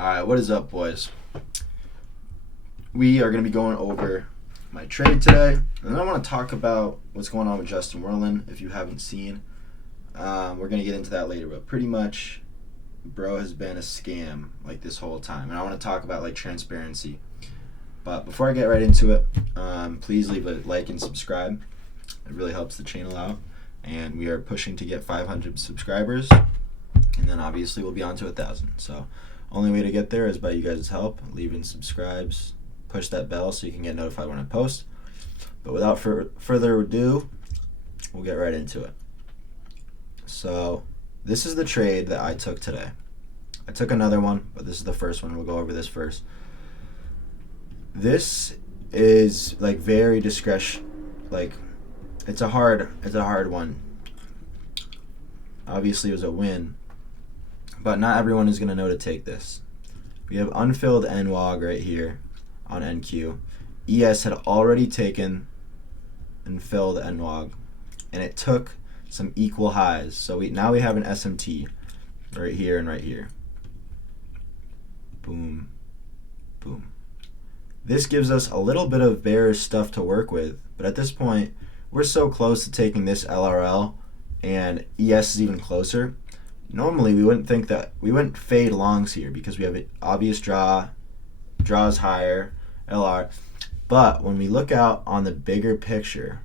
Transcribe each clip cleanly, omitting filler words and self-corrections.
Alright, what is up, boys? We are going to be going over my trade today, and then I want to talk about what's going on with Justin Werlin, if you haven't seen. We're going to get into that later, but pretty much, bro has been a scam, like, this whole time, and I want to talk about, like, transparency. But before I get right into it, please leave a like and subscribe. It really helps the channel out, and we are pushing to get 500 subscribers, and then obviously we'll be on to 1,000, so... Only way to get there is by you guys' help, leaving subscribes, push that bell so you can get notified when I post. But without further ado, we'll get right into it. So this is the trade that I took today. I took another one, but this is the first one. We'll go over this first. This is like very discretion, like it's a hard one. Obviously it was a win. But not everyone is going to know to take this. We have unfilled NWOG right here on NQ. ES had already taken and filled NWOG, and it took some equal highs. So now we have an SMT right here and right here. Boom, boom. This gives us a little bit of bearish stuff to work with, but at this point, we're so close to taking this LRL, and ES is even closer. Normally, we wouldn't fade longs here because we have an obvious draws higher, LR. But when we look out on the bigger picture,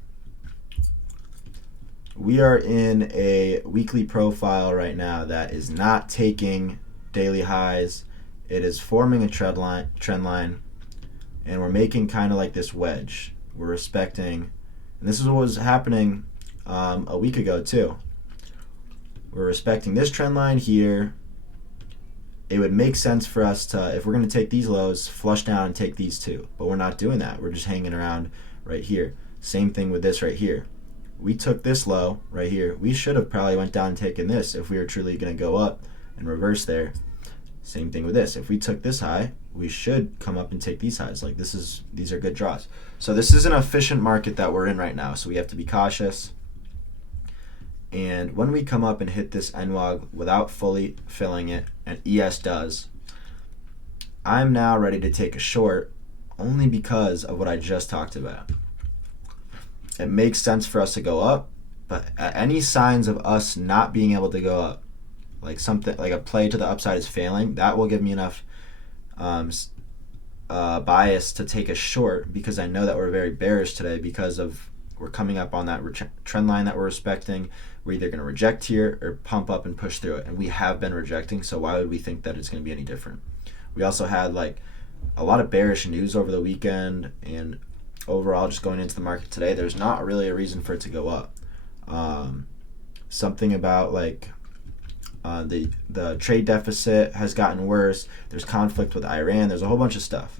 we are in a weekly profile right now that is not taking daily highs. It is forming a trend line, and we're making kind of like this wedge. We're respecting, and this is what was happening a week ago too. We're respecting this trend line here. It would make sense for us to, if we're going to take these lows, flush down and take these two. But we're not doing that. We're just hanging around right here. Same thing with this right here. We took this low right here. We should have probably went down and taken this if we were truly going to go up and reverse there. Same thing with this. If we took this high, we should come up and take these highs. Like these are good draws. So this is an efficient market that we're in right now. So we have to be cautious. And when we come up and hit this NWOG without fully filling it, and ES does, I'm now ready to take a short only because of what I just talked about. It makes sense for us to go up, but at any signs of us not being able to go up, like something like a play to the upside is failing, that will give me enough bias to take a short because I know that we're very bearish today because of we're coming up on that trend line that we're respecting. We're either going to reject here or pump up and push through it. And we have been rejecting, so why would we think that it's going to be any different? We also had like a lot of bearish news over the weekend, and overall just going into the market today, there's not really a reason for it to go up. Something about like the trade deficit has gotten worse. There's conflict with Iran. There's a whole bunch of stuff.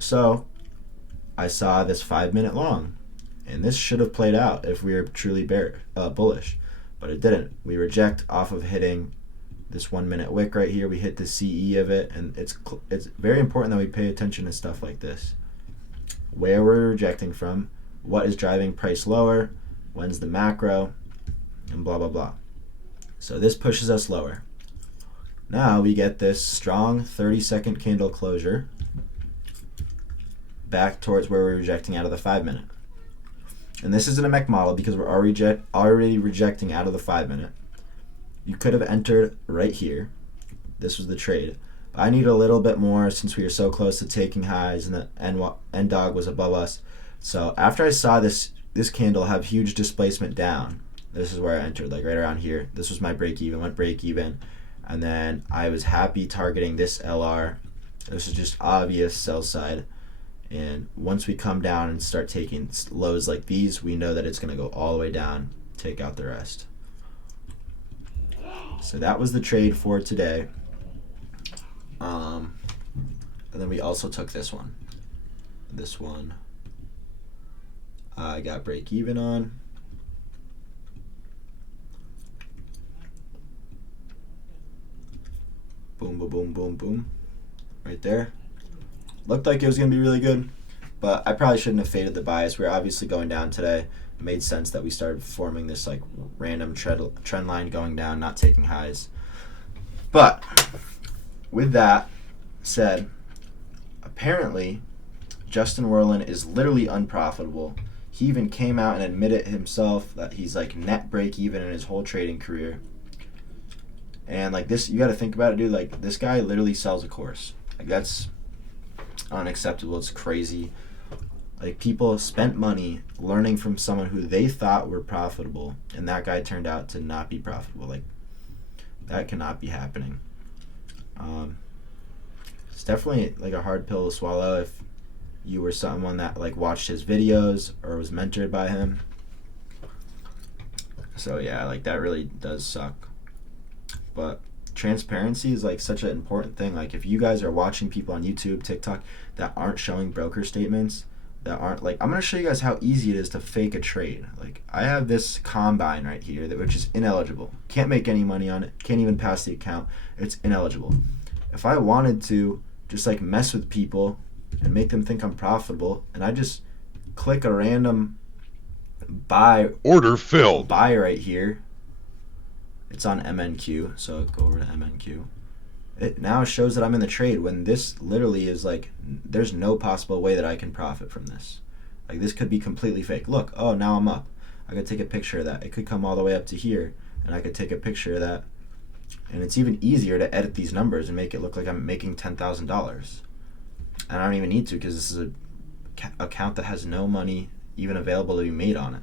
So I saw this 5-minute long, and this should have played out if we were truly bullish, but it didn't. We reject off of hitting this 1-minute wick right here. We hit the CE of it, and it's very important that we pay attention to stuff like this. Where we're rejecting from, what is driving price lower, when's the macro, and blah, blah, blah. So this pushes us lower. Now we get this strong 30-second candle closure back towards where we're rejecting out of the 5-minute. And this isn't a MEC model because we're already rejecting out of the 5-minute. You could have entered right here. This was the trade. But I need a little bit more since we were so close to taking highs and the NDOG was above us. So after I saw this candle have huge displacement down, this is where I entered, like right around here. This was my break even, went break even. And then I was happy targeting this LR. This is just obvious sell side. And once we come down and start taking lows like these, we know that it's going to go all the way down, take out the rest. So that was the trade for today. And then we also took this one. This one I got break even on. Boom, boom, boom, boom, boom. Right there. Looked like it was going to be really good, but I probably shouldn't have faded the bias. We're obviously going down today. It made sense that we started forming this like random trend line going down, not taking highs. But with that said, apparently Justin Werlin is literally unprofitable. He even came out and admitted himself that he's like net break even in his whole trading career. And like this, you got to think about it, dude. Like this guy literally sells a course. Like that's unacceptable. It's crazy. Like people spent money learning from someone who they thought were profitable, and that guy turned out to not be profitable. Like that cannot be happening. It's definitely like a hard pill to swallow if you were someone that like watched his videos or was mentored by him. So yeah, like that really does suck. But transparency is like such an important thing. Like if you guys are watching people on YouTube, TikTok that aren't showing broker statements, that aren't like, I'm gonna show you guys how easy it is to fake a trade. Like I have this combine right here that which is ineligible. Can't make any money on it. Can't even pass the account. It's ineligible. If I wanted to just like mess with people and make them think I'm profitable, and I just click a random buy order filled buy right here. It's on MNQ, so go over to MNQ. It now shows that I'm in the trade when this literally is like, there's no possible way that I can profit from this. Like this could be completely fake. Look, oh, now I'm up. I could take a picture of that. It could come all the way up to here, and I could take a picture of that. And it's even easier to edit these numbers and make it look like I'm making $10,000. And I don't even need to because this is a account that has no money even available to be made on it.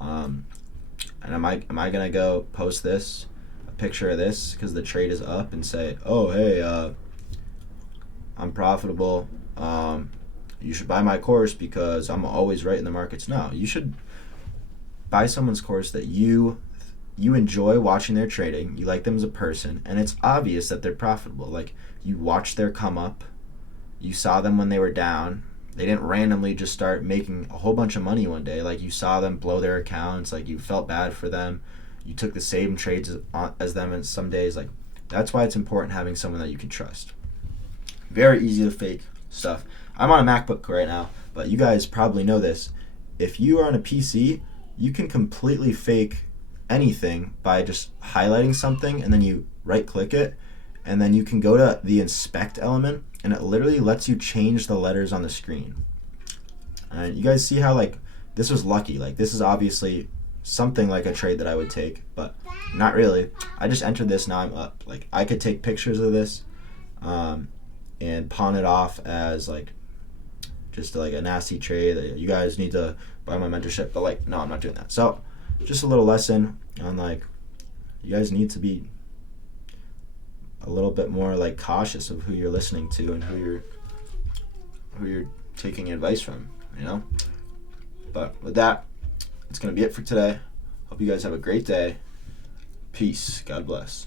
And am I gonna go post this, a picture of this, because the trade is up, and say, oh hey, I'm profitable. You should buy my course because I'm always right in the markets. No, you should buy someone's course that you enjoy watching their trading. You like them as a person, and it's obvious that they're profitable. Like you watched their come up, you saw them when they were down. They didn't randomly just start making a whole bunch of money one day. Like you saw them blow their accounts. Like you felt bad for them. You took the same trades as them in some days. Like that's why it's important having someone that you can trust. Very easy to fake stuff. I'm on a MacBook right now, but you guys probably know this. If you are on a PC, you can completely fake anything by just highlighting something, and then you right click it, and then you can go to the inspect element, and it literally lets you change the letters on the screen. And you guys see how like this was lucky. Like this is obviously something like a trade that I would take, but not really. I just entered this, now I'm up. Like I could take pictures of this and pawn it off as like just like a nasty trade that you guys need to buy my mentorship, but like no, I'm not doing that. So just a little lesson on like you guys need to be a little bit more like cautious of who you're listening to and who you're taking advice from, you know. But with that, it's gonna be it for today. Hope you guys have a great day. Peace. God bless.